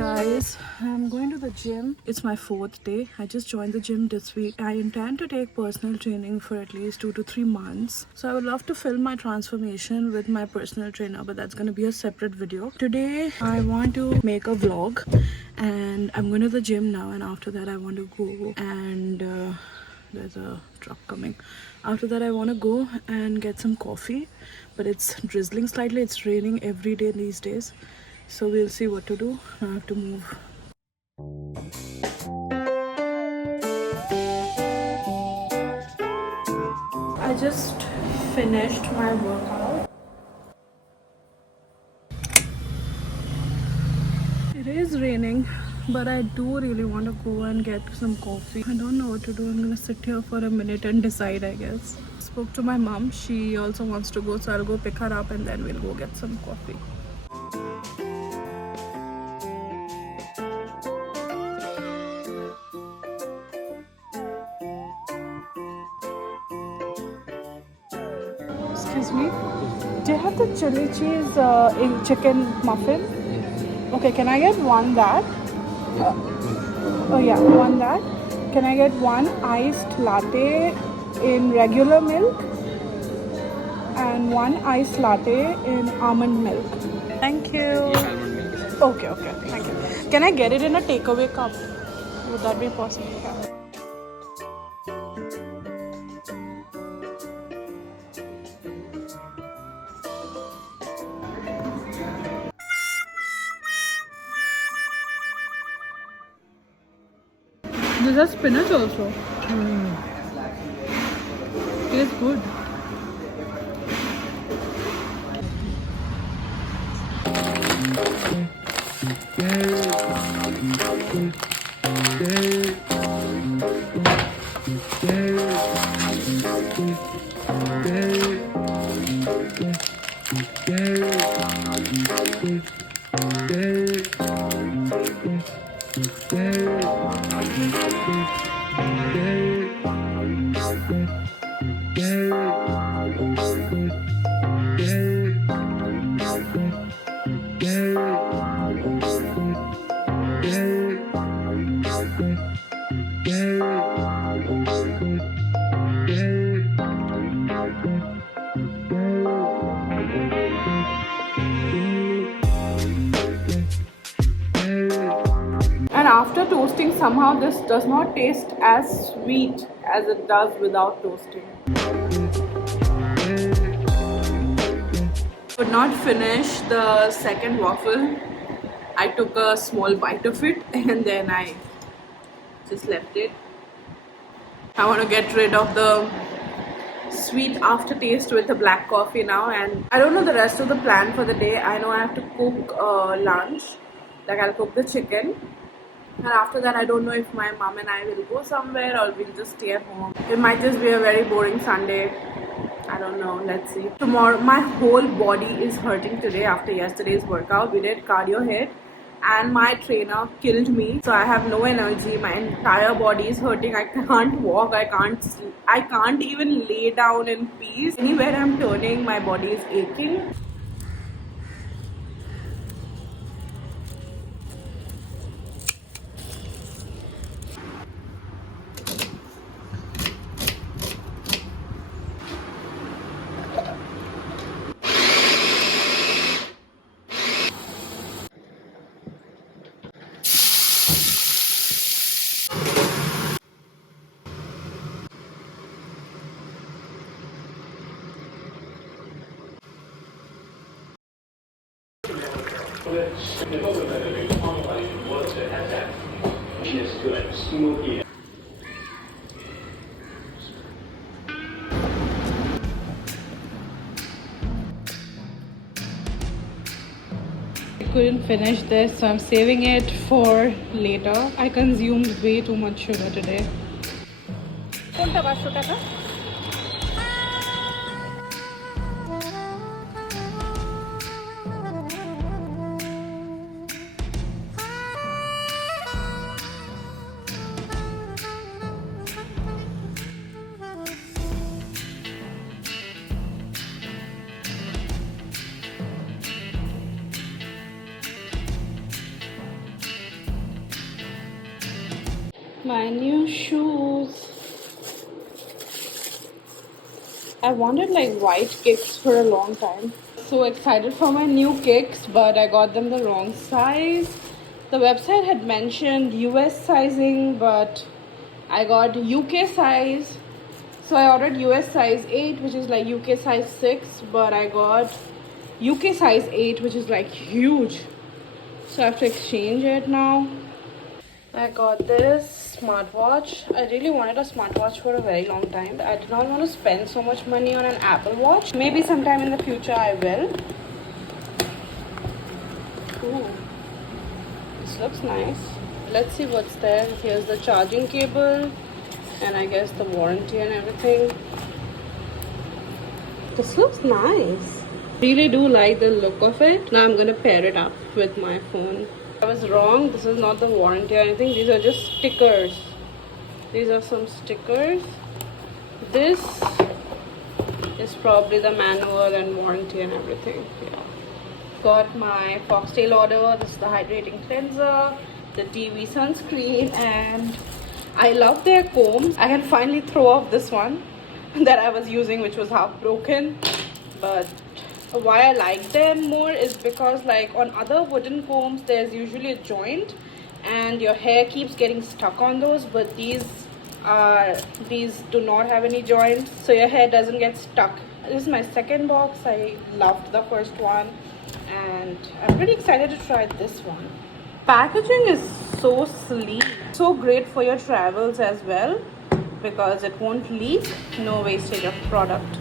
guys, I'm going to the gym. It's my 4th day. I just joined the gym this week. I intend to take personal training for at least 2 to 3 months. So I would love to film my transformation with my personal trainer, but that's going to be a separate video. Today I want to make a vlog and I'm going to the gym now, and after that I want to go and there's a truck coming. After that I want to go and get some coffee, but it's drizzling slightly. It's raining every day these days, so we'll see what to do. I have to move. I just finished my workout. It is raining, but I do really want to go and get some coffee. I don't know what to do. I'm gonna sit here for a minute and decide, I guess. Spoke to my mom. She also wants to go, so I'll go pick her up and then we'll go get some coffee. Excuse me, do you have the chili cheese in chicken muffin? Okay, can I get one that? Oh yeah, one that. Can I get one iced latte in regular milk and one iced latte in almond milk? Thank you. Okay, thank you. Can I get it in a takeaway cup? Would that be possible? Yeah. This has spinach also. Tastes good. And after toasting, somehow this does not taste as sweet as it does without toasting. Could not finish the second waffle. I took a small bite of it and then I just left it. I want to get rid of the sweet aftertaste with the black coffee now, and I don't know the rest of the plan for the day. I know I have to cook lunch, like I'll cook the chicken. And after that, I don't know if my mom and I will go somewhere or we'll just stay at home. It might just be a very boring Sunday. I don't know. Let's see. Tomorrow, my whole body is hurting today after yesterday's workout. We did cardio hit and my trainer killed me. So I have no energy. My entire body is hurting. I can't walk. I can't even lay down in peace. Anywhere I'm turning, my body is aching. I couldn't finish this, so I'm saving it for later. I consumed way too much sugar today. My new shoes. I wanted like white kicks for a long time. So excited for my new kicks, but I got them the wrong size. The website had mentioned US sizing, but I got UK size. So I ordered US size 8, which is like UK size 6, but I got UK size 8, which is like huge. So I have to exchange it now. I got this smartwatch. I really wanted a smartwatch for a very long time. I did not want to spend so much money on an Apple Watch. Maybe sometime in the future I will. Ooh, this looks nice. Let's see what's there. Here's the charging cable and I guess the warranty and everything. This looks nice. Really do like the look of it. Now I'm gonna pair it up with my phone. I was wrong. This is not the warranty or anything. These are just stickers. These are some stickers. This is probably the manual and warranty and everything. Yeah. Got my foxtail order. This is the hydrating cleanser, the TV sunscreen, and I love their combs. I can finally throw off this one that I was using, which was half broken. But why I like them more is because like on other wooden combs there's usually a joint and your hair keeps getting stuck on those, but these do not have any joints, so your hair doesn't get stuck. This is my second box. I loved the first one and I'm pretty excited to try this one. Packaging is so sleek, so great for your travels as well because it won't leak. No wastage of product.